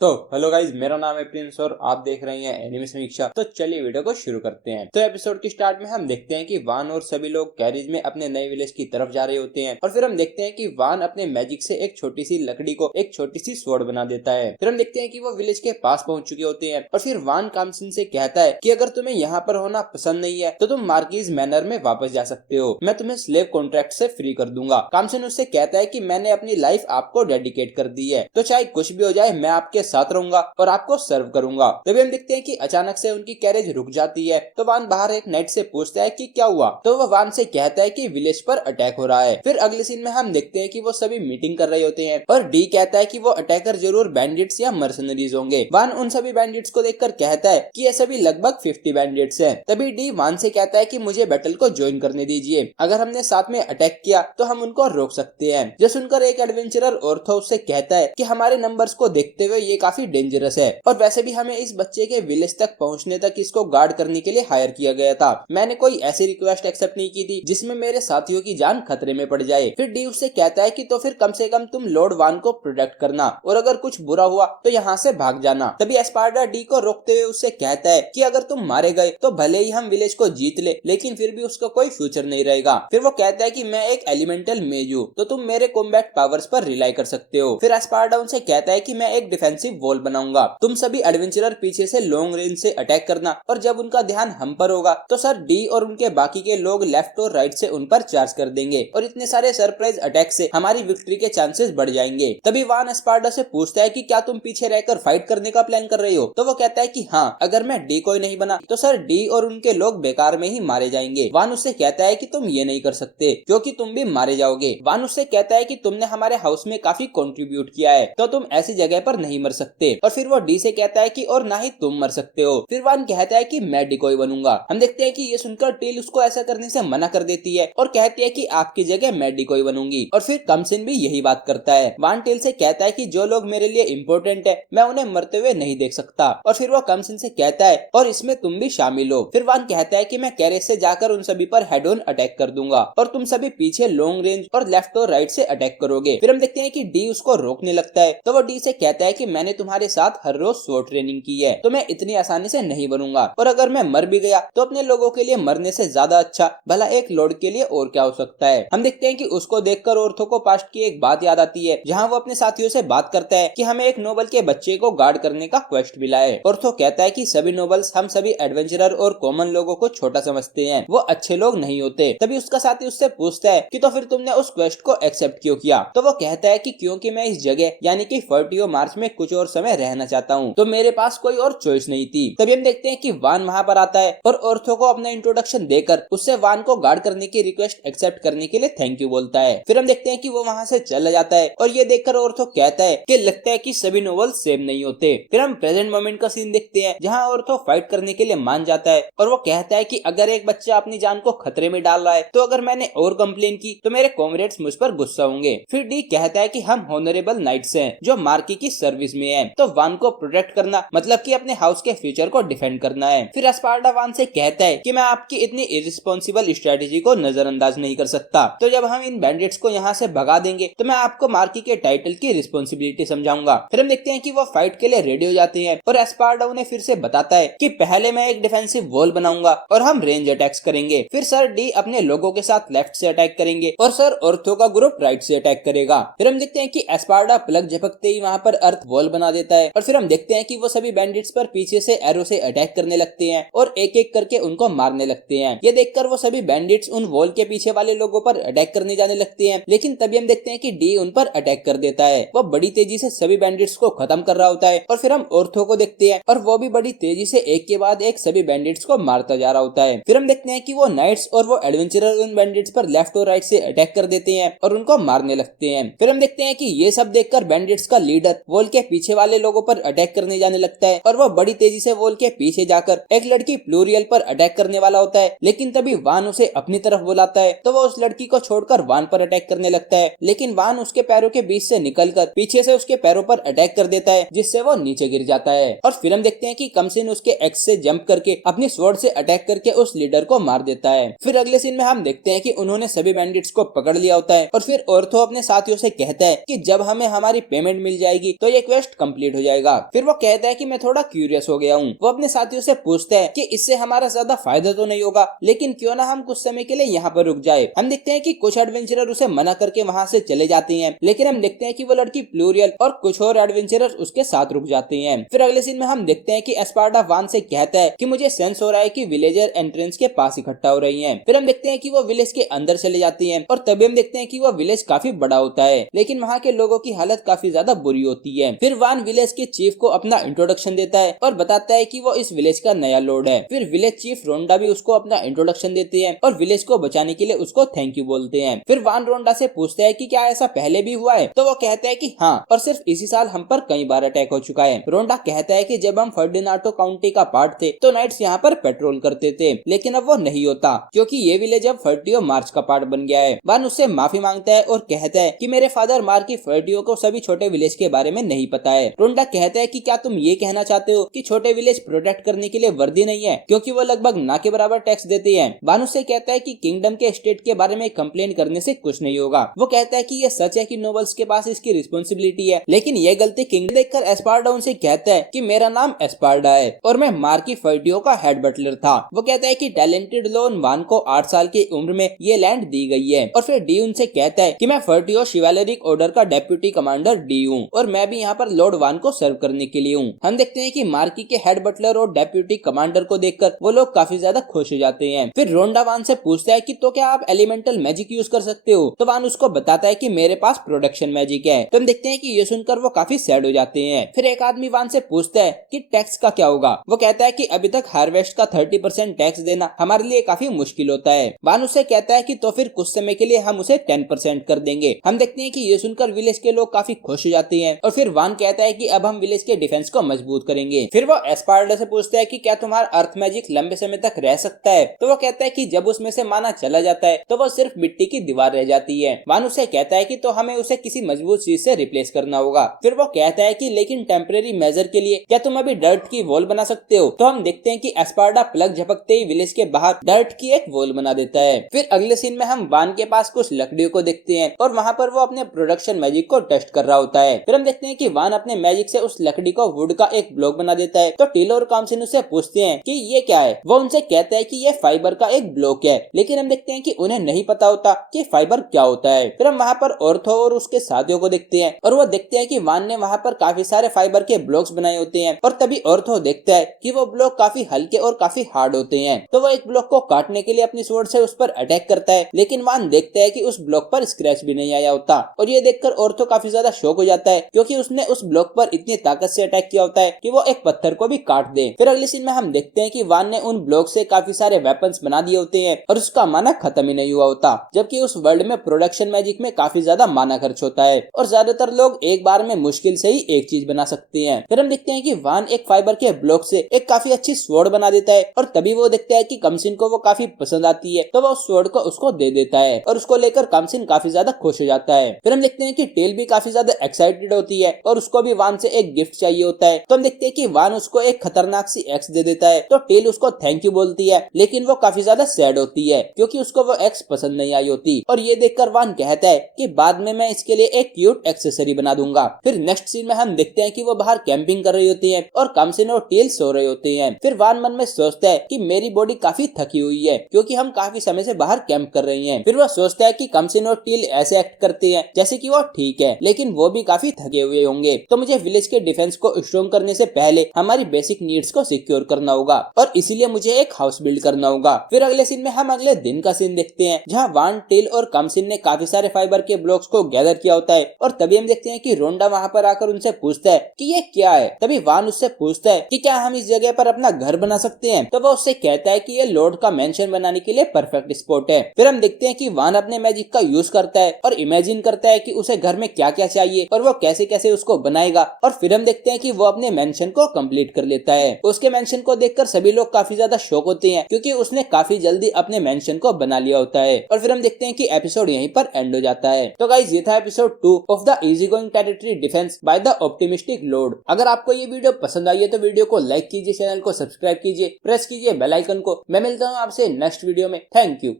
तो hello guys, मेरा नाम है प्रिंस और आप देख रहे हैं एनिमे समीक्षा। तो चलिए वीडियो को शुरू करते हैं। तो एपिसोड की स्टार्ट में हम देखते हैं कि वान और सभी लोग कैरिज में अपने नए विलेज की तरफ जा रहे होते हैं और फिर हम देखते हैं कि वान अपने मैजिक से एक छोटी सी लकड़ी को एक छोटी सी स्वॉर्ड बना देता है। फिर हम देखते हैं कि वो विलेज के पास पहुंच चुके होते हैं और फिर वान कामसिन से कहता है कि अगर तुम्हें यहाँ पर होना पसंद नहीं है तो तुम मार्किज मैनर में वापस जा सकते हो, मैं तुम्हें स्लेव कॉन्ट्रैक्ट से फ्री कर दूंगा। कामसिन उससे कहता है कि मैंने अपनी लाइफ आपको डेडिकेट कर दी है, तो चाहे कुछ भी हो जाए मैं आपके साथ रहूंगा और आपको सर्व करूंगा। तभी हम देखते हैं कि अचानक से उनकी कैरेज रुक जाती है। तो वान बाहर एक नाइट से पूछता है कि क्या हुआ, तो वह वान से कहता है कि विलेज पर अटैक हो रहा है। फिर अगले सीन में हम देखते हैं कि वो सभी मीटिंग कर रहे होते हैं और डी कहता है कि वो अटैकर जरूर बैंडिट्स या मर्सनरीज होंगे। वान उन सभी बैंडिट्स को देखकर कहता है कि ये सभी लगभग 50 बैंडिट्स हैं। तभी डी वान से कहता है कि मुझे बैटल को ज्वाइन करने दीजिए, अगर हमने साथ में अटैक किया तो हम उनको रोक सकते हैं। जो सुनकर एक एडवेंचरर ऑर्थो उससे कहता है कि हमारे नंबर्स को देखते हुए ये काफी डेंजरस है और वैसे भी हमें इस बच्चे के विलेज तक पहुंचने तक इसको गार्ड करने के लिए हायर किया गया था। मैंने कोई ऐसी रिक्वेस्ट एक्सेप्ट नहीं की थी जिसमें मेरे साथियों की जान खतरे में पड़ जाए। फिर डी उससे कहता है कि तो फिर कम से कम तुम लॉर्ड वान को प्रोटेक्ट करना और अगर कुछ बुरा हुआ तो यहाँ से भाग जाना। तभी एस्पार्डा डी को रोकते हुए उससे कहता है कि अगर तुम मारे गए तो भले ही हम विलेज को जीत ले, लेकिन फिर भी उसका कोई फ्यूचर नहीं रहेगा। फिर वो कहता है कि मैं एक एलिमेंटल मेज हूँ, तो तुम मेरे कॉम्बैट पावर्स पर रिलाई कर सकते हो। फिर एस्पार्डा उनसे कहता है कि मैं एक डिफेंसिव वॉल बनाऊंगा, तुम सभी एडवेंचरर पीछे से लॉन्ग रेंज से अटैक करना और जब उनका ध्यान हम पर होगा तो सर डी और उनके बाकी के लोग लेफ्ट और राइट से उन पर चार्ज कर देंगे और इतने सारे सरप्राइज अटैक से हमारी विक्ट्री के चांसेस बढ़ जाएंगे। तभी वान एस्पार्डा से पूछता है कि क्या तुम पीछे रहकर फाइट करने का प्लान कर रहे हो, तो वो कहता है कि हाँ, अगर मैं डी कोई नहीं बना तो सर डी और उनके लोग बेकार में ही मारे जाएंगे। वान उससे कहता है कि तुम ये नहीं कर सकते क्योंकि तुम भी मारे जाओगे। वान उससे कहता है कि तुमने हमारे हाउस में काफी कंट्रीब्यूट किया है, तो तुम ऐसी जगह पर नहीं मर सकते। और फिर वो डी से कहता है कि और ना ही तुम मर सकते हो। फिर वान कहता है कि मैं डिकोय बनूंगा। हम देखते हैं कि ये सुनकर टेल उसको ऐसा करने से मना कर देती है और कहती है कि आपकी जगह मैं डिकोय बनूंगी। और फिर कमसिन भी यही बात करता है। वान टेल से कहता है कि जो लोग मेरे लिए इम्पोर्टेंट है मैं उन्हें मरते हुए नहीं देख सकता। और फिर वो कमसिन से कहता है और इसमें तुम भी शामिल हो। फिर वान कहता है कि मैं कैरेज से जाकर उन सभी पर हेड ऑन अटैक कर दूंगा और तुम सभी पीछे लॉन्ग रेंज और लेफ्ट और राइट से अटैक करोगे। फिर हम देखते हैं कि डी उसको रोकने लगता है, तो वो डी से कहता है कि मैंने तुम्हारे साथ हर रोज स्वॉर्ड ट्रेनिंग की है, तो मैं इतनी आसानी से नहीं बनूंगा और अगर मैं मर भी गया तो अपने लोगों के लिए मरने से ज्यादा अच्छा भला एक लॉर्ड के लिए और क्या हो सकता है। हम देखते हैं कि उसको देखकर ऑर्थो को पास्ट की एक बात याद आती है, जहां वो अपने साथियों से बात करता है कि हमें एक नोबल के बच्चे को गार्ड करने का क्वेस्ट मिला है। ऑर्थो कहता है कि सभी नोबल्स हम सभी एडवेंचरर और कॉमन लोगों को छोटा समझते हैं, वो अच्छे लोग नहीं होते। तभी उसका साथी उससे पूछता है कि तो फिर तुमने उस क्वेस्ट को एक्सेप्ट क्यों किया, तो वो कहता है कि क्योंकि मैं इस जगह यानी कि फर्टियो मार्च में कुछ और समय रहना चाहता हूँ, तो मेरे पास कोई और चॉइस नहीं थी। तभी हम देखते हैं कि वान वहां पर आता है और ऑर्थो को अपना इंट्रोडक्शन देकर उससे वान को गार्ड करने की रिक्वेस्ट एक्सेप्ट करने के लिए थैंक यू बोलता है। फिर हम देखते हैं कि वो वहां से चला जाता है और ये देखकर ऑर्थो कहता है कि लगता है कि सभी नोवेल सेम नहीं होते। फिर हम प्रेजेंट मोमेंट का सीन देखते हैं जहां ऑर्थो फाइट करने के लिए मान जाता है और वो कहता है कि अगर एक बच्चा अपनी जान को खतरे में डाल रहा है तो अगर मैंने और कंप्लेन की तो मेरे कॉमरेड्स मुझ पर गुस्सा होंगे। फिर डी कहता है कि हम होनरेबल नाइट्स हैं जो मार्की की सर्विस में हैं, तो वान को प्रोटेक्ट करना मतलब कि अपने हाउस के फ्यूचर को डिफेंड करना है। फिर एस्पार्डा वान से कहता है कि मैं आपकी इतनी इररिस्पॉन्सिबल स्ट्रेटेजी को नजरअंदाज नहीं कर सकता, तो जब हम इन बैंडिट्स को यहाँ से भगा देंगे तो मैं आपको मार्की के टाइटल की रिस्पॉन्सिबिलिटी समझाऊंगा। फिर हम देखते हैं कि वो फाइट के लिए रेडी हो जाते हैं और एस्पार्डा उन्हें फिर से बताता है कि पहले मैं एक डिफेंसिव वॉल बनाऊंगा और हम रेंज अटैक्स करेंगे। फिर सर डी अपने लोगों के साथ लेफ्ट से अटैक करेंगे और सर ऑर्थो का ग्रुप राइट से अटैक करेगा। फिर हम देखते हैं कि एस्पार्डा प्लग झपकते ही वहां पर अर्थ वॉल बना देता है और फिर हम देखते हैं कि वो सभी बैंडिट्स पर पीछे से एरो से अटैक करने लगते हैं और एक एक करके उनको मारने लगते हैं। ये देखकर वो सभी बैंडिट्स उन वॉल के पीछे वाले लोगों पर अटैक करने जाने लगते हैं, लेकिन तभी हम देखते हैं कि डी उन पर अटैक कर देता है। वो बड़ी तेजी से सभी बैंडिट्स को खत्म कर रहा होता है और फिर हम ऑर्थो को देखते हैं और वो भी बड़ी तेजी से एक के बाद एक सभी बैंडिट्स को मारता जा रहा होता है। फिर हम देखते हैं कि वो नाइट्स और वो एडवेंचरर उन बैंडिट्स पर लेफ्ट और राइट से अटैक कर देते हैं और उनको मारने लगते हैं। फिर हम देखते हैं कि ये सब देखकर बैंडिट्स का लीडर वॉल के पीछे वाले लोगों पर अटैक करने जाने लगता है और वो बड़ी तेजी से वॉल के पीछे जाकर एक लड़की प्लूरियल पर अटैक करने वाला होता है, लेकिन तभी वान उसे अपनी तरफ बुलाता है तो वो उस लड़की को छोड़कर वान पर अटैक करने लगता है, लेकिन वान उसके पैरों के बीच से निकलकर पीछे से उसके पैरों पर अटैक कर देता है जिससे वो नीचे गिर जाता है। और फिर हम देखते हैं कि कमसिन उसके एक्स से जंप करके अपनी स्वॉर्ड से अटैक करके उस लीडर को मार देता है। फिर अगले सीन में हम देखते हैं कि उन्होंने सभी बैंडिट्स को पकड़ लिया होता है और फिर ऑर्थो अपने साथियों से कहता है कि जब हमें हमारी पेमेंट मिल जाएगी तो ये क्वेस्ट क्वेस्ट कंप्लीट हो जाएगा। फिर वो कहता है कि मैं थोड़ा क्यूरियस हो गया हूँ। वो अपने साथियों से पूछता है कि इससे हमारा ज्यादा फायदा तो नहीं होगा, लेकिन क्यों ना हम कुछ समय के लिए यहाँ पर रुक जाए। हम देखते हैं कि कुछ एडवेंचरर उसे मना करके वहाँ से चले जाते हैं, लेकिन हम देखते हैं कि वो लड़की प्लूरियल और कुछ और एडवेंचरर उसके साथ रुक जाते हैं। फिर अगले सीन में हम देखते हैं कि एस्पार्टा वान से कहता है कि मुझे सेंस हो रहा है कि विलेजर एंट्रेंस के पास इकट्ठा हो रही हैं। फिर हम देखते हैं कि वो विलेज के अंदर चले जाती हैं और तभी हम देखते हैं कि वो विलेज काफी बड़ा होता है, लेकिन वहाँ के लोगों की हालत काफी ज्यादा बुरी होती है। फिर वान विलेज के चीफ को अपना इंट्रोडक्शन देता है और बताता है कि वो इस विलेज का नया लॉर्ड है। फिर विलेज चीफ रोंडा भी उसको अपना इंट्रोडक्शन देते हैं और विलेज को बचाने के लिए उसको थैंक यू बोलते हैं। फिर वान रोंडा से पूछता है कि क्या ऐसा पहले भी हुआ है, तो वो कहता है कि हाँ, और सिर्फ इसी साल हम पर कई बार अटैक हो चुका है। रोंडा कहता है कि जब हम फर्डिनाटो काउंटी का पार्ट थे तो नाइट्स यहाँ पर पेट्रोल करते थे, लेकिन अब वो नहीं होता क्योंकि ये विलेज अब फर्टियो मार्च का पार्ट बन गया है। वान उससे माफी मांगता है और कहता है कि मेरे फादर मार्की फर्टियो को सभी छोटे विलेज के बारे में नहीं पता है। रोंडा कहता है कि क्या तुम ये कहना चाहते हो कि छोटे विलेज प्रोटेक्ट करने के लिए वर्दी नहीं है क्योंकि वो लगभग ना के बराबर टैक्स देते हैं। वान उससे कहता है कि किंगडम के स्टेट के बारे में कंप्लेन करने से कुछ नहीं होगा। वो कहता है कि ये सच है कि नोबल्स के पास इसकी रिस्पॉन्सिबिलिटी है, लेकिन ये गलती किंगडम देखकर एस्पार्डा उनसे कहता है कि मेरा नाम एस्पार्डा है और मैं मार्की फर्टियो का हेड बटलर था। वो कहता है कि टैलेंटेड लोन वान को 8 साल की उम्र में ये लैंड दी गई है और फिर डी उनसे कहता है कि मैं फर्टियो शिवालरिक ऑर्डर का डेप्यूटी कमांडर डी हूँ और मैं भी यहाँ पर लॉर्ड वान को सर्व करने के लिए हूँ। हम देखते हैं कि मार्की के हेड बटलर और डेप्यूटी कमांडर को देखकर वो लोग काफी ज्यादा खुश हो जाते हैं। फिर रोंडा वान से पूछता है कि तो क्या आप एलिमेंटल मैजिक यूज कर सकते हो, तो वान उसको बताता है कि मेरे पास प्रोडक्शन मैजिक है। तो हम देखते हैं कि ये सुनकर वो काफी सैड हो जाते हैं। फिर एक आदमी वान से पूछता है कि टैक्स का क्या होगा। वो कहता है कि अभी तक हार्वेस्ट का 30% टैक्स देना हमारे लिए काफी मुश्किल होता है। वान उससे कहता है कि तो फिर कुछ समय के लिए हम उसे 10% कर देंगे। हम देखते हैं कि ये सुनकर विलेज के लोग काफी खुश हो जाते हैं और फिर वान कहता है कि अब हम विलेज के डिफेंस को मजबूत करेंगे। फिर वो एस्पार्डा से पूछता है कि क्या तुम्हारा अर्थ मैजिक लंबे समय तक रह सकता है, तो वो कहता है कि जब उसमें से माना चला जाता है तो वो सिर्फ मिट्टी की दीवार रह जाती है। वान उसे कहता है कि तो हमें उसे किसी मजबूत चीज से रिप्लेस करना होगा। फिर वो कहता है कि लेकिन टेम्परेरी मेजर के लिए क्या तुम अभी डर्ट की वॉल बना सकते हो। तो हम देखते हैं कि एस्पार्डा प्लग झपकते ही विलेज के बाहर डर्ट की एक वॉल बना देता है। फिर अगले सीन में हम वान के पास कुछ लकड़ियों को देखते हैं और वहाँ पर वो अपने प्रोडक्शन मैजिक को टेस्ट कर रहा होता है। फिर हम देखते हैं कि वान अपने मैजिक से उस लकड़ी को वुड का एक ब्लॉक बना देता है। तो टीलो और कामसिन उससे पूछते हैं कि ये क्या है। वो उनसे कहता है कि ये फाइबर का एक ब्लॉक है, लेकिन हम देखते हैं कि उन्हें नहीं पता होता कि फाइबर क्या होता है। फिर हम वहाँ पर ऑर्थो और उसके साथियों को देखते हैं और वो देखते हैं कि वान ने वहाँ पर काफी सारे फाइबर के ब्लॉक्स बनाए होते हैं और तभी ऑर्थो देखता है कि वो ब्लॉक काफी हल्के और काफी हार्ड होते हैं। तो वो एक ब्लॉक को काटने के लिए अपनी स्वॉर्ड से उस पर अटैक करता है, लेकिन वान देखता है कि उस ब्लॉक पर स्क्रैच भी नहीं आया होता और ये देखकर ऑर्थो काफी ज्यादा शॉक हो जाता है क्योंकि उसने उस ब्लॉक पर इतनी ताकत से अटैक किया होता है कि वो एक पत्थर को भी काट दे। फिर अगले सीन में हम देखते हैं कि वान ने उन ब्लॉक से काफी सारे वेपन्स बना दिए होते हैं और उसका माना खत्म ही नहीं हुआ होता, जबकि उस वर्ल्ड में प्रोडक्शन मैजिक में काफी ज्यादा माना खर्च होता है और ज्यादातर लोग एक बार में मुश्किल से ही एक चीज बना सकते हैं। फिर हम देखते हैं कि वान एक फाइबर के ब्लॉक से एक काफी अच्छी स्वॉर्ड बना देता है और तभी वो देखता है कि कमसिन को वो काफी पसंद आती है, तो वो उस स्वॉर्ड को उसको दे देता है और उसको लेकर कमसिन काफी ज्यादा खुश हो जाता है। फिर हम देखते हैं कि टेल भी काफी ज्यादा एक्साइटेड होती है और उसको भी वान से एक गिफ्ट चाहिए होता है। तो हम देखते हैं कि वान उसको एक खतरनाक सी एक्स दे देता है। तो टेल उसको थैंक यू बोलती है, लेकिन वो काफी ज्यादा सैड होती है क्योंकि उसको वो एक्स पसंद नहीं आई होती और ये देखकर वान कहता है कि बाद में मैं इसके लिए एक क्यूट एक्सेसरी बना दूंगा। फिर नेक्स्ट सीन में हम देखते हैं कि वो बाहर कैंपिंग कर रही होती है और कमसिन और टेल सो रहे होते हैं। फिर वान मन में सोचता है कि मेरी बॉडी काफी थकी हुई है क्योंकि हम काफी समय से बाहर कैंप कर रहे हैं। फिर वो सोचता है कि कमसिन और टेल ऐसे एक्ट करते हैं जैसे कि वो ठीक है, लेकिन वो भी काफी थके हुए होंगे, तो मुझे विलेज के डिफेंस को स्ट्रॉन्ग करने से पहले हमारी बेसिक नीड्स को सिक्योर करना होगा और इसीलिए मुझे एक हाउस बिल्ड करना होगा। फिर अगले सीन में हम अगले दिन का सीन देखते हैं जहाँ वान, टेल और कमसिन ने काफी सारे फाइबर के ब्लॉक्स को गैदर किया होता है और तभी हम देखते हैं कि रोंडा वहाँ पर आकर उनसे पूछता है कि ये क्या है। तभी वान उससे पूछता है कि क्या हम इस जगह पर अपना घर बना सकते हैं, तो वो उससे कहता है कि ये लॉर्ड का मेंशन बनाने के लिए परफेक्ट स्पॉट है। फिर हम देखते हैं कि वान अपने मैजिक का यूज करता है और इमेजिन करता है कि उसे घर में क्या क्या चाहिए और वो कैसे कैसे उसको बनाएगा और फिर हम देखते हैं कि वो अपने मेंशन को कंप्लीट कर लेता है। उसके मेंशन को देखकर सभी लोग काफी ज्यादा शॉक होते हैं क्योंकि उसने काफी जल्दी अपने मेंशन को बना लिया होता है और फिर हम देखते हैं कि एपिसोड यहीं पर एंड हो जाता है। तो गाइस, ये था episode 2 of the easy going territory defence by the optimistic Lord. अगर आपको ये वीडियो पसंद आई है तो वीडियो को लाइक कीजिए, चैनल को सब्सक्राइब कीजिए, प्रेस कीजिए बेल आइकन को। मैं मिलता हूँ आपसे नेक्स्ट वीडियो में। Thank you.